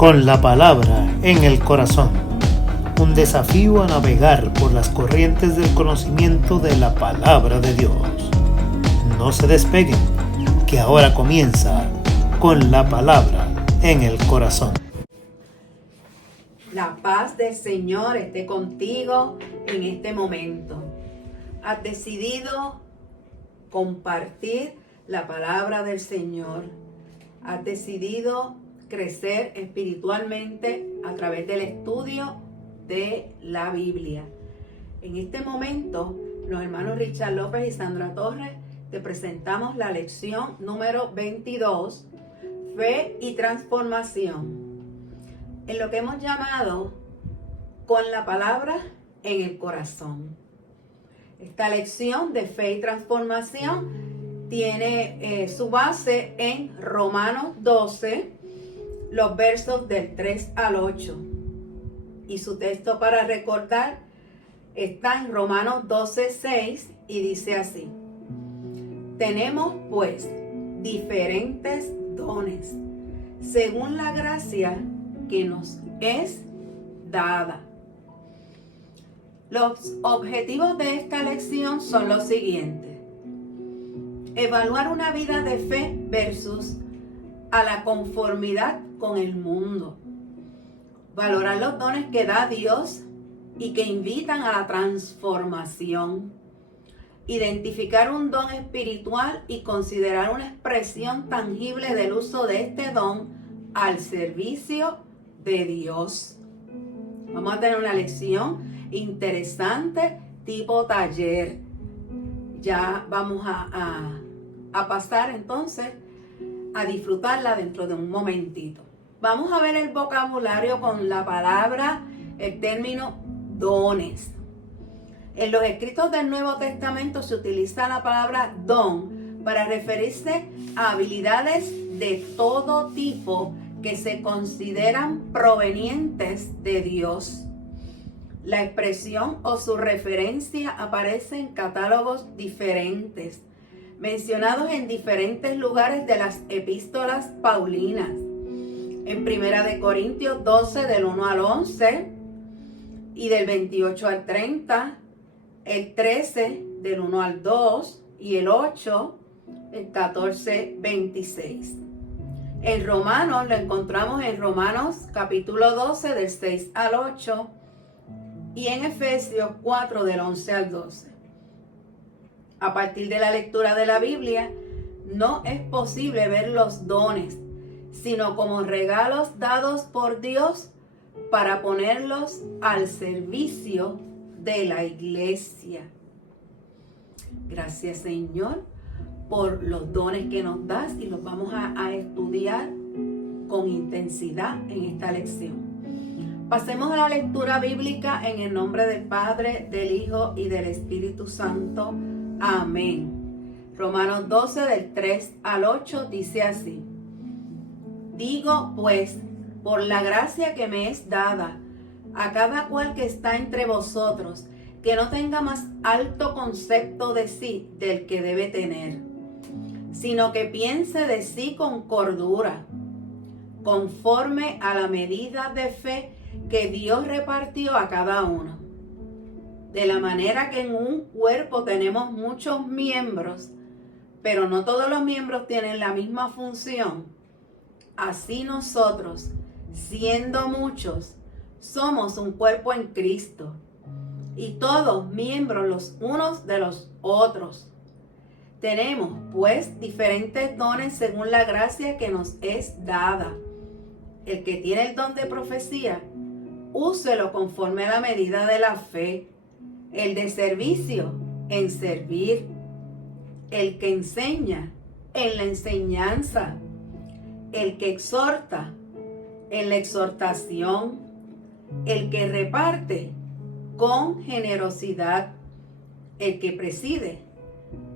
con la palabra en el corazón. Un desafío a navegar por las corrientes del conocimiento de la palabra de Dios. No se despeguen, que ahora comienza con la palabra en el corazón. La paz del Señor esté contigo en este momento. Has decidido compartir la palabra del Señor. Has decidido crecer espiritualmente a través del estudio de la Biblia. En este momento, los hermanos Richard López y Sandra Torres te presentamos la lección número 22, Fe y Transformación, en lo que hemos llamado con la palabra en el corazón. Esta lección de fe y transformación tiene su base en Romanos 12, los versos del 3 al 8. Y su texto para recordar está en Romanos 12, 6 y dice así: tenemos pues diferentes dones, según la gracia que nos es dada. Los objetivos de esta lección son los siguientes: evaluar una vida de fe versus a la conformidad con el mundo. Valorar los dones que da Dios y que invitan a la transformación. Identificar un don espiritual y considerar una expresión tangible del uso de este don al servicio de Dios. Vamos a tener una lección interesante tipo taller. Ya vamos a pasar entonces a disfrutarla dentro de un momentito. Vamos a ver el vocabulario con la palabra, el término dones. En los escritos del Nuevo Testamento se utiliza la palabra don para referirse a habilidades de todo tipo que se consideran provenientes de Dios. La expresión o su referencia aparece en catálogos diferentes, mencionados en diferentes lugares de las epístolas paulinas. En 1 Corintios 12, del 1 al 11, y del 28 al 30, el 13, del 1 al 2, y el 8, el 14, 26. En Romanos lo encontramos en Romanos capítulo 12, del 6 al 8, y en Efesios 4, del 11 al 12. A partir de la lectura de la Biblia, no es posible ver los dones, sino como regalos dados por Dios para ponerlos al servicio de la iglesia. Gracias, Señor, por los dones que nos das, y los vamos a estudiar con intensidad en esta lección. Pasemos a la lectura bíblica en el nombre del Padre, del Hijo y del Espíritu Santo. Amén. Romanos 12, del 3 al 8 dice así: digo pues, por la gracia que me es dada, a cada cual que está entre vosotros, que no tenga más alto concepto de sí del que debe tener, sino que piense de sí con cordura, conforme a la medida de fe que Dios repartió a cada uno. De la manera que en un cuerpo tenemos muchos miembros, pero no todos los miembros tienen la misma función, así nosotros, siendo muchos, somos un cuerpo en Cristo, y todos miembros los unos de los otros. Tenemos, pues, diferentes dones según la gracia que nos es dada. El que tiene el don de profecía, úselo conforme a la medida de la fe. El de servicio, en servir. El que enseña, en la enseñanza. El que exhorta, en la exhortación. El que reparte, con generosidad. El que preside,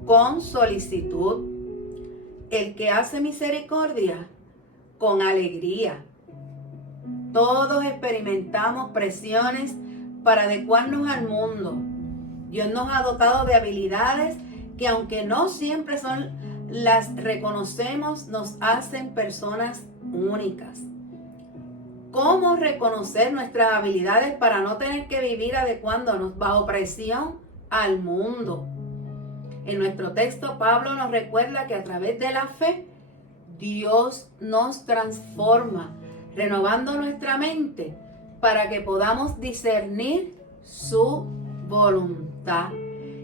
con solicitud. El que hace misericordia, con alegría. Todos experimentamos presiones para adecuarnos al mundo. Dios nos ha dotado de habilidades que, aunque no siempre las reconocemos, nos hacen personas únicas. cómo reconocer nuestras habilidades para no tener que vivir adecuándonos bajo presión al mundo. En nuestro texto, Pablo nos recuerda que a través de la fe, Dios nos transforma, renovando nuestra mente para que podamos discernir su voluntad.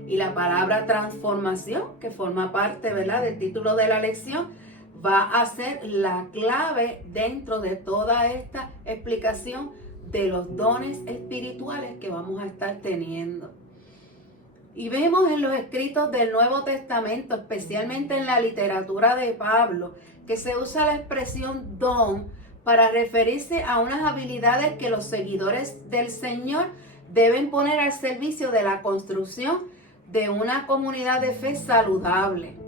Y la palabra transformación, que forma parte, ¿verdad?, del título de la lección, va a ser la clave dentro de toda esta explicación de los dones espirituales que vamos a estar teniendo. Y vemos en los escritos del Nuevo Testamento, especialmente en la literatura de Pablo, que se usa la expresión don para referirse a unas habilidades que los seguidores del Señor deben poner al servicio de la construcción de una comunidad de fe saludable.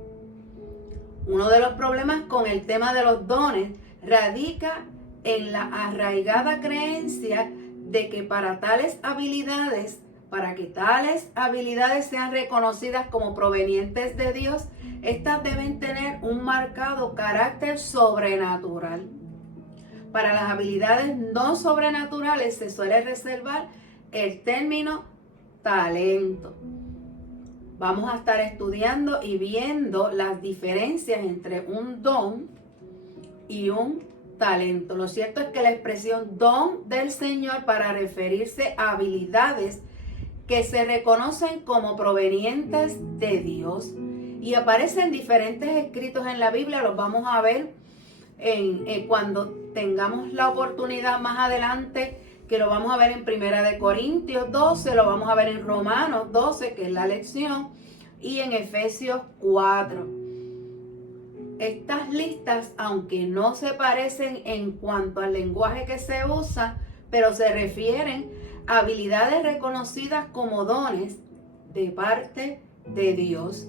Uno de los problemas con el tema de los dones radica en la arraigada creencia de que para que tales habilidades sean reconocidas como provenientes de Dios, estas deben tener un marcado carácter sobrenatural. Para las habilidades no sobrenaturales se suele reservar el término talento. Vamos a estar estudiando y viendo las diferencias entre un don y un talento. Lo cierto es que la expresión don del Señor para referirse a habilidades que se reconocen como provenientes de Dios y aparecen diferentes escritos en la Biblia. Los vamos a ver cuando tengamos la oportunidad más adelante, que lo vamos a ver en 1 Corintios 12, lo vamos a ver en Romanos 12, que es la lección, y en Efesios 4. Estas listas, aunque no se parecen en cuanto al lenguaje que se usa, pero se refieren a habilidades reconocidas como dones de parte de Dios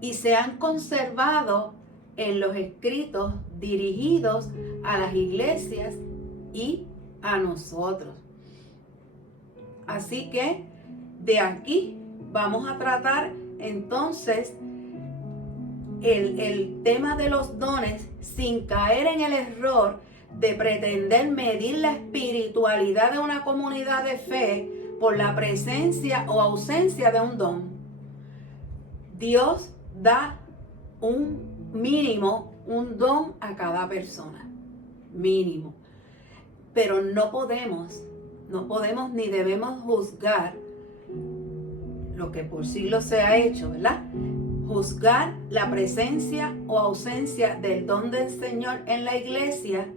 y se han conservado en los escritos dirigidos a las iglesias y a nosotros. Así que de aquí vamos a tratar entonces el tema de los dones sin caer en el error de pretender medir la espiritualidad de una comunidad de fe por la presencia o ausencia de un don. Dios da un mínimo, un don a cada persona, mínimo. Pero no podemos ni debemos juzgar lo que por siglos se ha hecho, ¿verdad? Juzgar la presencia o ausencia del don del Señor en la iglesia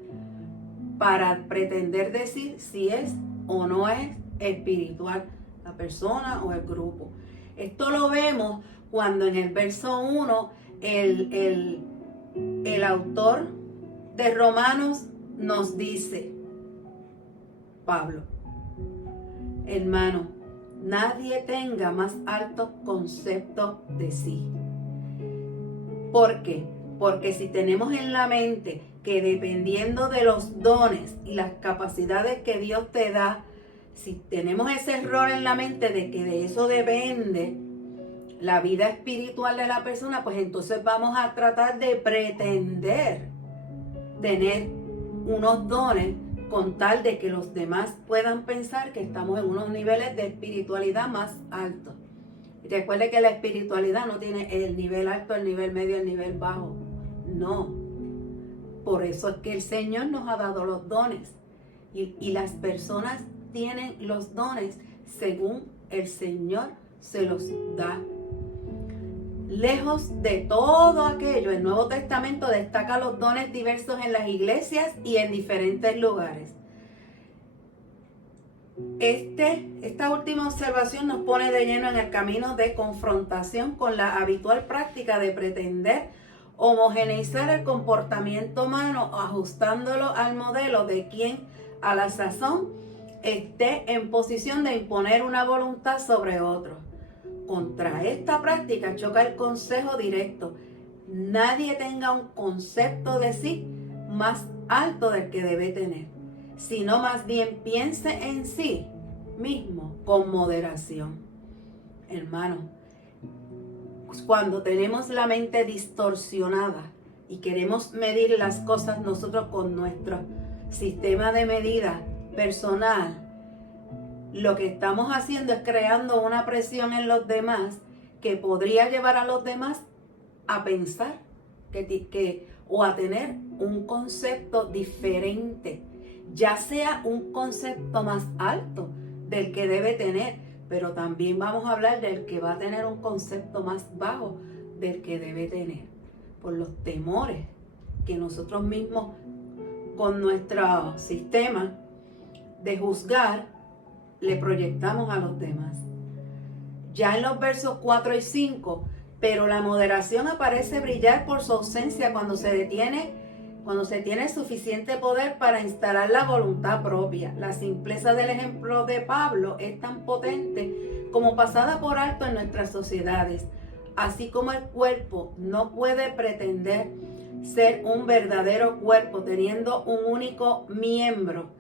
para pretender decir si es o no es espiritual la persona o el grupo. Esto lo vemos cuando en el verso 1 el autor de Romanos nos dice, Pablo, hermano, nadie tenga más alto concepto de sí. ¿Por qué? Porque si tenemos en la mente que dependiendo de los dones y las capacidades que Dios te da, si tenemos ese error en la mente de que de eso depende la vida espiritual de la persona, pues entonces vamos a tratar de pretender tener unos dones con tal de que los demás puedan pensar que estamos en unos niveles de espiritualidad más altos. Y recuerde que la espiritualidad no tiene el nivel alto, el nivel medio, el nivel bajo. No. Por eso es que el Señor nos ha dado los dones. Y las personas tienen los dones según el Señor se los da. Lejos de todo aquello, el Nuevo Testamento destaca los dones diversos en las iglesias y en diferentes lugares. Esta última observación nos pone de lleno en el camino de confrontación con la habitual práctica de pretender homogeneizar el comportamiento humano, ajustándolo al modelo de quien a la sazón esté en posición de imponer una voluntad sobre otro. Contra esta práctica choca el consejo directo: nadie tenga un concepto de sí más alto del que debe tener, sino más bien piense en sí mismo con moderación. Hermano, cuando tenemos la mente distorsionada y queremos medir las cosas nosotros con nuestros sistema de medida personal, lo que estamos haciendo es creando una presión en los demás que podría llevar a los demás a pensar o a tener un concepto diferente, ya sea un concepto más alto del que debe tener, pero también vamos a hablar del que va a tener un concepto más bajo del que debe tener, por los temores que nosotros mismos con nuestro sistema de juzgar le proyectamos a los demás. Ya en los versos 4 y 5, pero la moderación aparece brillar por su ausencia cuando se tiene suficiente poder para instalar la voluntad propia. La simpleza del ejemplo de Pablo es tan potente como pasada por alto en nuestras sociedades. Así como el cuerpo no puede pretender ser un verdadero cuerpo teniendo un único miembro,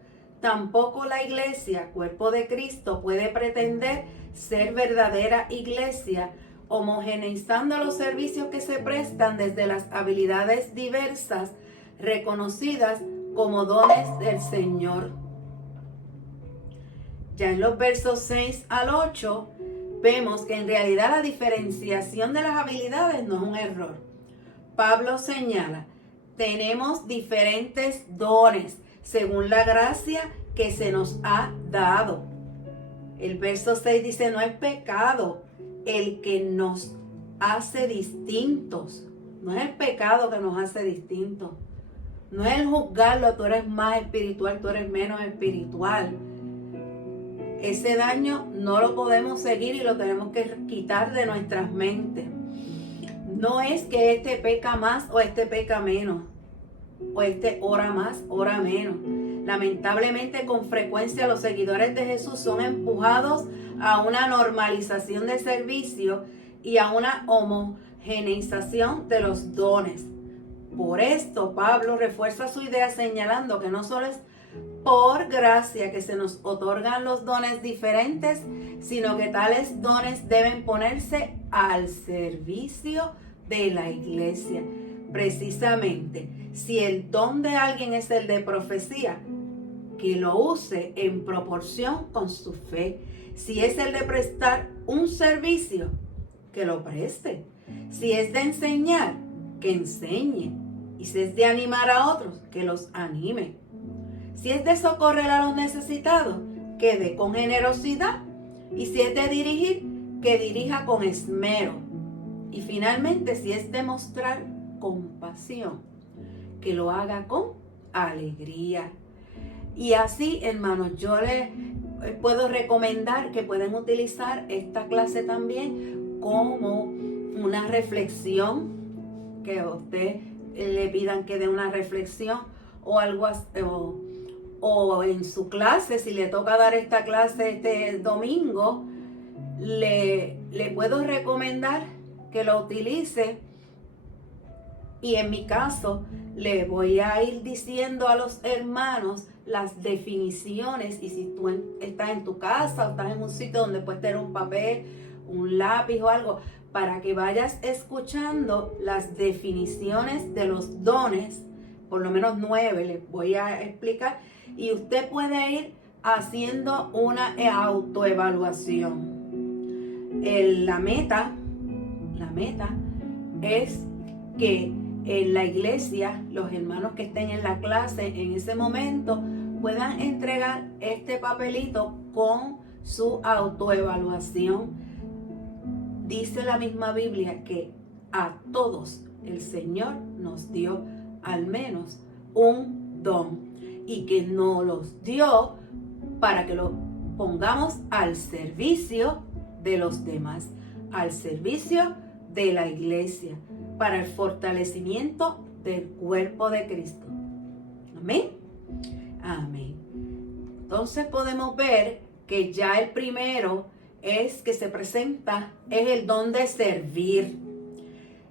tampoco la iglesia, cuerpo de Cristo, puede pretender ser verdadera iglesia, homogeneizando los servicios que se prestan desde las habilidades diversas reconocidas como dones del Señor. Ya en los versos 6 al 8 vemos que en realidad la diferenciación de las habilidades no es un error. Pablo señala, tenemos diferentes dones según la gracia que se nos ha dado. El verso 6 dice, no es pecado el que nos hace distintos. No es el pecado que nos hace distintos. No es el juzgarlo, tú eres más espiritual, tú eres menos espiritual. Ese daño no lo podemos seguir y lo tenemos que quitar de nuestras mentes. No es que este peca más o este peca menos, o este ora más, ora menos. Lamentablemente, con frecuencia los seguidores de Jesús son empujados a una normalización de servicio y a una homogeneización de los dones. Por esto, Pablo refuerza su idea señalando que no solo es por gracia que se nos otorgan los dones diferentes, sino que tales dones deben ponerse al servicio de la iglesia. Precisamente, si el don de alguien es el de profecía, que lo use en proporción con su fe. Si es el de prestar un servicio, que lo preste. Si es de enseñar, que enseñe. Y si es de animar a otros, que los anime. Si es de socorrer a los necesitados, que dé con generosidad. Y si es de dirigir, que dirija con esmero. Y finalmente, si es de mostrar compasión, que lo haga con alegría. Y así, hermanos, yo les puedo recomendar que pueden utilizar esta clase también como una reflexión, que a usted le pidan que dé una reflexión o algo así, o en su clase, si le toca dar esta clase este domingo, le puedo recomendar que lo utilice. Y en mi caso, le voy a ir diciendo a los hermanos las definiciones. Y si tú estás en tu casa o estás en un sitio donde puedes tener un papel, un lápiz o algo, para que vayas escuchando las definiciones de los dones, por lo menos 9 les voy a explicar. Y usted puede ir haciendo una autoevaluación. La meta es que en la iglesia, los hermanos que estén en la clase en ese momento puedan entregar este papelito con su autoevaluación. Dice la misma Biblia que a todos el Señor nos dio al menos un don y que nos los dio para que lo pongamos al servicio de los demás, al servicio de la iglesia, para el fortalecimiento del cuerpo de Cristo. Amén. Amén. Entonces podemos ver que ya el primero es que se presenta, es el don de servir.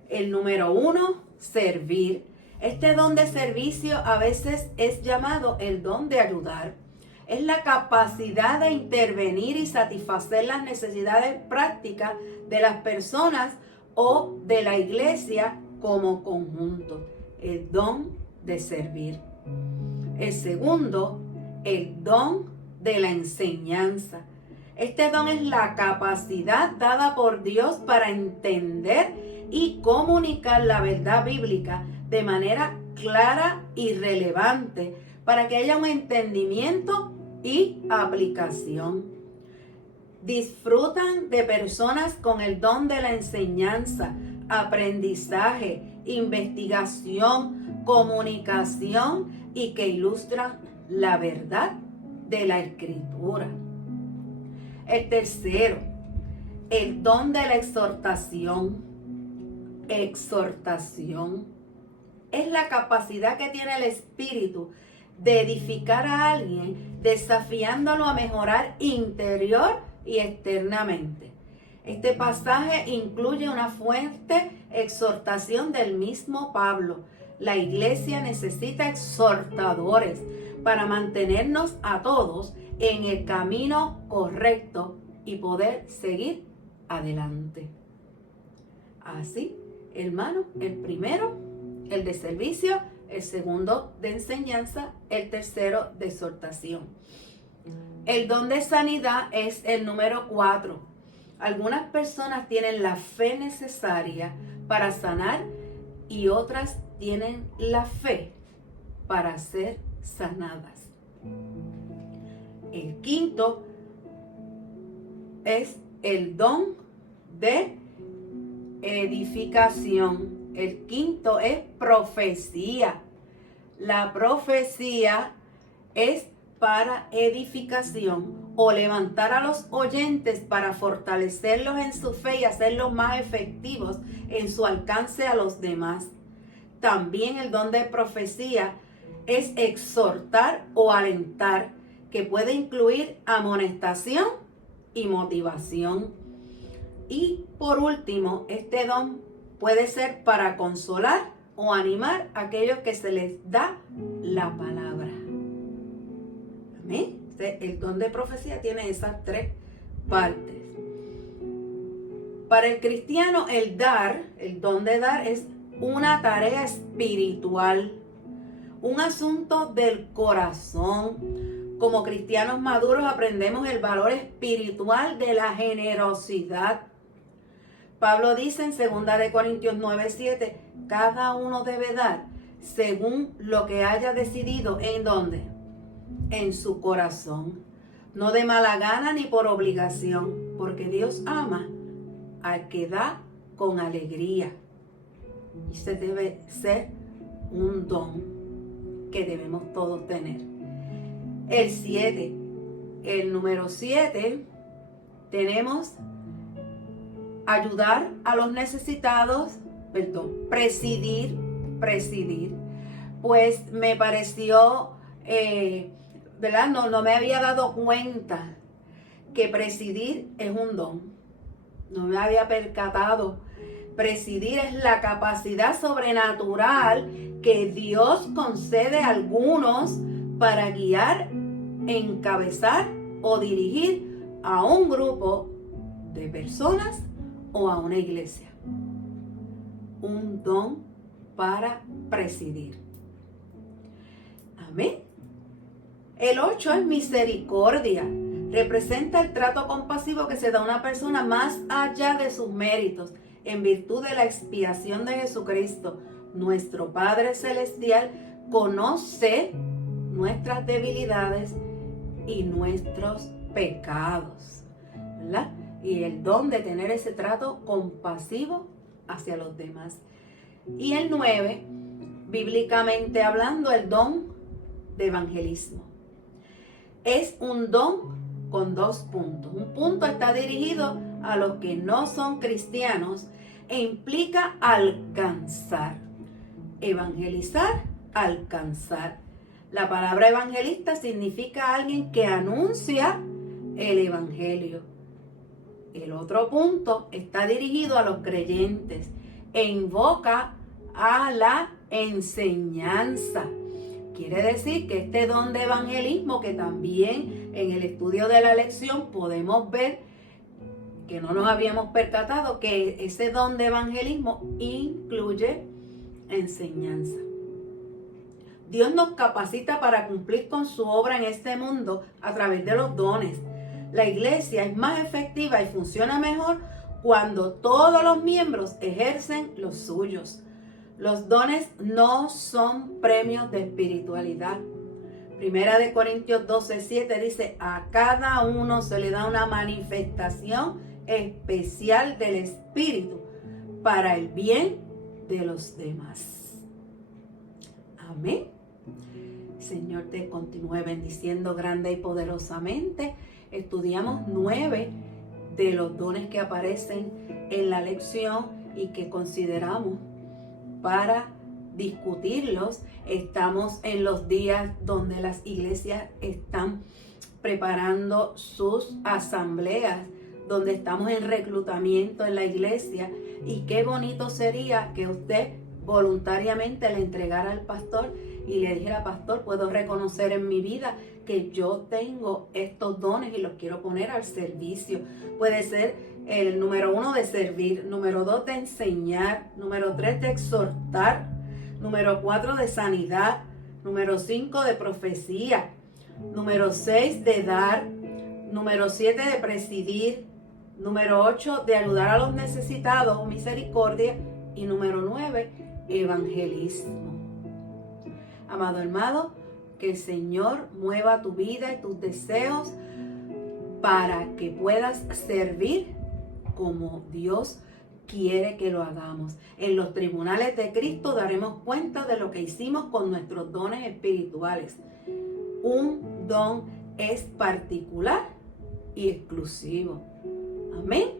El número 1, servir. Este don de servicio a veces es llamado el don de ayudar. Es la capacidad de intervenir y satisfacer las necesidades prácticas de las personas o de la iglesia como conjunto. El don de servir. El segundo, el don de la enseñanza. Este don es la capacidad dada por Dios para entender y comunicar la verdad bíblica de manera clara y relevante para que haya un entendimiento y aplicación. Disfrutan de personas con el don de la enseñanza, aprendizaje, investigación, comunicación y que ilustran la verdad de la Escritura. El tercero, el don de la exhortación. Exhortación es la capacidad que tiene el Espíritu de edificar a alguien, desafiándolo a mejorar interior y externamente. Este pasaje incluye una fuerte exhortación del mismo Pablo. La iglesia necesita exhortadores para mantenernos a todos en el camino correcto y poder seguir adelante. Así, hermano, el primero, el de servicio, el segundo de enseñanza, el tercero de exhortación. El don de sanidad es el número 4. Algunas personas tienen la fe necesaria para sanar y otras tienen la fe para ser sanadas. El quinto es el don de edificación. El quinto es profecía. La profecía es para edificación o levantar a los oyentes para fortalecerlos en su fe y hacerlos más efectivos en su alcance a los demás. También el don de profecía es exhortar o alentar, que puede incluir amonestación y motivación. Y por último, este don puede ser para consolar o animar a aquellos que se les da la palabra. Amén. El don de profecía tiene esas tres partes. Para el cristiano, el don de dar es una tarea espiritual, un asunto del corazón. Como cristianos maduros aprendemos el valor espiritual de la generosidad. Pablo dice en 2 Corintios 9:7, cada uno debe dar según lo que haya decidido. ¿En dónde? En su corazón. No de mala gana ni por obligación, porque Dios ama al que da con alegría. Y ese debe ser un don que debemos todos tener. El número 7, tenemos ayudar a los necesitados, presidir. Pues me pareció, ¿verdad? No me había dado cuenta que presidir es un don. No me había percatado. Presidir es la capacidad sobrenatural que Dios concede a algunos para guiar, encabezar o dirigir a un grupo de personas o a una iglesia. Un don para presidir. Amén. El 8 es misericordia. Representa el trato compasivo que se da a una persona más allá de sus méritos, en virtud de la expiación de Jesucristo. Nuestro Padre Celestial conoce nuestras debilidades y nuestros pecados, ¿verdad? Y el don de tener ese trato compasivo hacia los demás. Y el 9, bíblicamente hablando, el don de evangelismo. Es un don con 2 puntos. Un punto está dirigido a los que no son cristianos e implica alcanzar. Evangelizar, alcanzar. La palabra evangelista significa alguien que anuncia el evangelio. El otro punto está dirigido a los creyentes e invoca a la enseñanza. Quiere decir que este don de evangelismo, que también en el estudio de la lección podemos ver que no nos habíamos percatado, que ese don de evangelismo incluye enseñanza. Dios nos capacita para cumplir con su obra en este mundo a través de los dones. La iglesia es más efectiva y funciona mejor cuando todos los miembros ejercen los suyos. Los dones no son premios de espiritualidad. Primera de Corintios 12:7 dice, a cada uno se le da una manifestación especial del Espíritu para el bien de los demás. Amén. Señor, te continúe bendiciendo grande y poderosamente. Estudiamos 9 de los dones que aparecen en la lección y que consideramos para discutirlos. Estamos en los días donde las iglesias están preparando sus asambleas, donde estamos en reclutamiento en la iglesia, y qué bonito sería que usted voluntariamente le entregara al pastor y le dijera, pastor, puedo reconocer en mi vida que yo tengo estos dones y los quiero poner al servicio. Puede ser el número 1 de servir, número 2 de enseñar, número 3 de exhortar, número 4 de sanidad, número 5 de profecía, número 6 de dar, número 7 de presidir, número 8 de ayudar a los necesitados, misericordia, y número 9, evangelismo. Amado hermano, que el Señor mueva tu vida y tus deseos para que puedas servir como Dios quiere que lo hagamos. En los tribunales de Cristo daremos cuenta de lo que hicimos con nuestros dones espirituales. Un don es particular y exclusivo. Amén,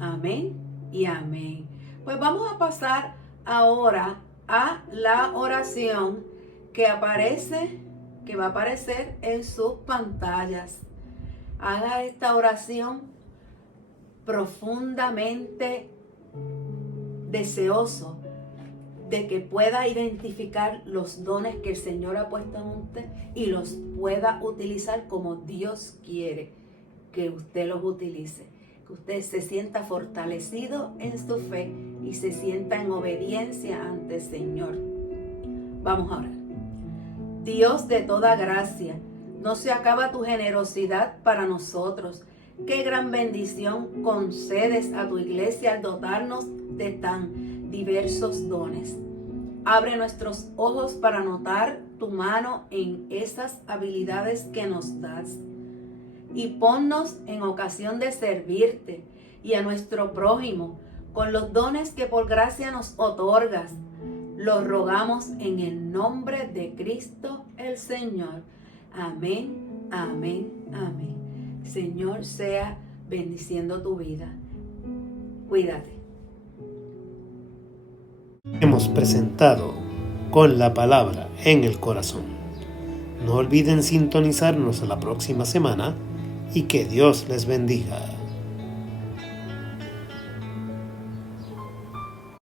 amén y amén. Pues vamos a pasar ahora a la oración que va a aparecer en sus pantallas. Haga esta oración profundamente deseoso de que pueda identificar los dones que el Señor ha puesto en usted y los pueda utilizar como Dios quiere que usted los utilice. Que usted se sienta fortalecido en su fe y se sienta en obediencia ante el Señor. Vamos a orar. Dios de toda gracia, no se acaba tu generosidad para nosotros. Qué gran bendición concedes a tu iglesia al dotarnos de tan diversos dones. Abre nuestros ojos para notar tu mano en esas habilidades que nos das. Y ponnos en ocasión de servirte y a nuestro prójimo con los dones que por gracia nos otorgas. Lo rogamos en el nombre de Cristo el Señor. Amén, amén, amén. Señor sea bendiciendo tu vida. Cuídate. Hemos presentado Con la Palabra en el Corazón. No olviden sintonizarnos la próxima semana y que Dios les bendiga.